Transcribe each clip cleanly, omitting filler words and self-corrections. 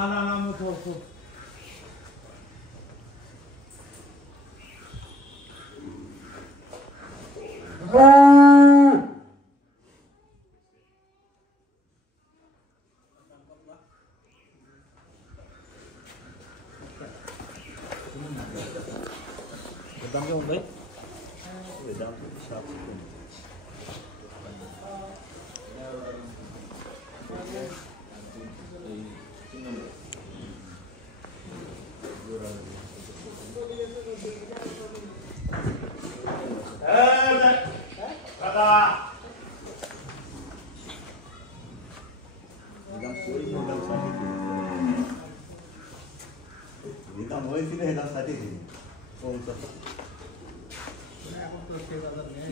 না মুখো দাম কেমন ভাই? দাম 7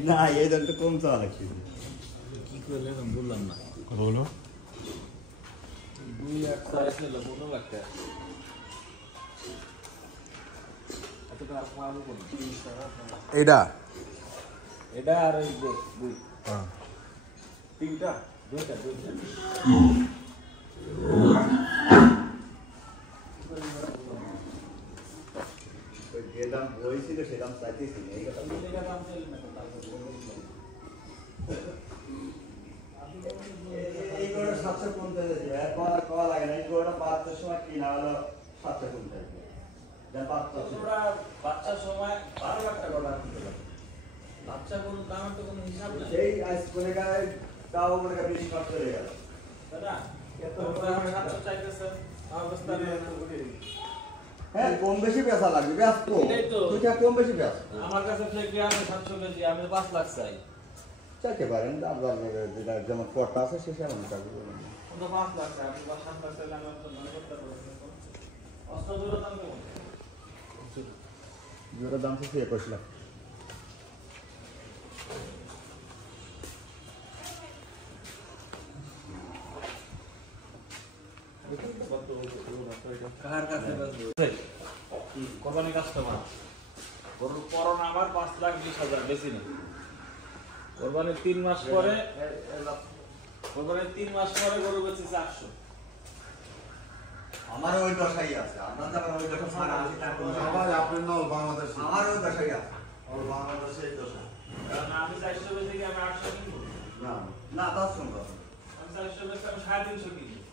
না এই দামটা কম চাওয়া লাগছে কি করলে আমি বললাম না কত হলো 2 লাখ 40 লাখ 15 লাখ টাকা এত টাকা পাবো কোন এটা এটা আর এই যে দুই হ্যাঁ তিনটা দুইটা যে দাম হয়েছিল সে দাম চাইতেছি এই কথা দাম চাইলে না এই করে 750 কল লাগে না এই করে 500 সময় কিনা হলো 750 যা 500 তোমরা বাচ্চা সময় 12 লাখ টাকা দাম দিতে বাচ্চা কোন দামের তো কোনো হিসাব নেই এই আইস করে গায় তাও করে বেশি খরচ হয়ে গেল দাদা এত আমরা 700 চাইতেছে অবস্থানে এত করে হ্যাঁ কম বেশি পয়সা লাগবে ব্যস্ত তুইটা কম বেশি ব্যস্ত আমার কাছে থেকে আমি 700 বেশি আমি 5 লাখ চাই চাইতে পারেন দাম দর যেটা যেমন পড়তা আছে সে সেমন টাকা বলুন ওটা 5 লাখ চাই আপনি 7 লাখ চাইলে আমি তো মনে করতে পারবো অস্ত্র জোড়া দাম কেমন জোড়া দাম থেকে 21 লাখ কার কাছে কোরবানি কাস্টমার গরুর পরন আমার 5,20,000 বেশি না কোরবানির 3 মাস পরে গরু বেচে 400 আমার ওই দশাই আছে আপনার তো ওই দশা ছাড়া আছে সবাই আপনার নাও বাংলাদেশ আমার ওই দশাই আছে ওর বাংলাদেশে এই দশা কারণ আমি 400 বেচে কি আমি 800 কিনবো না তা শুনবো আমি 400 বেচে আমি 350 কিনবো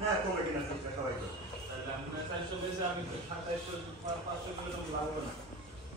হ্যাঁ কমিটি না সবাই তো তাহলে আমি 400 বেচে আমি 2700 500 কিলো লাভ হবে না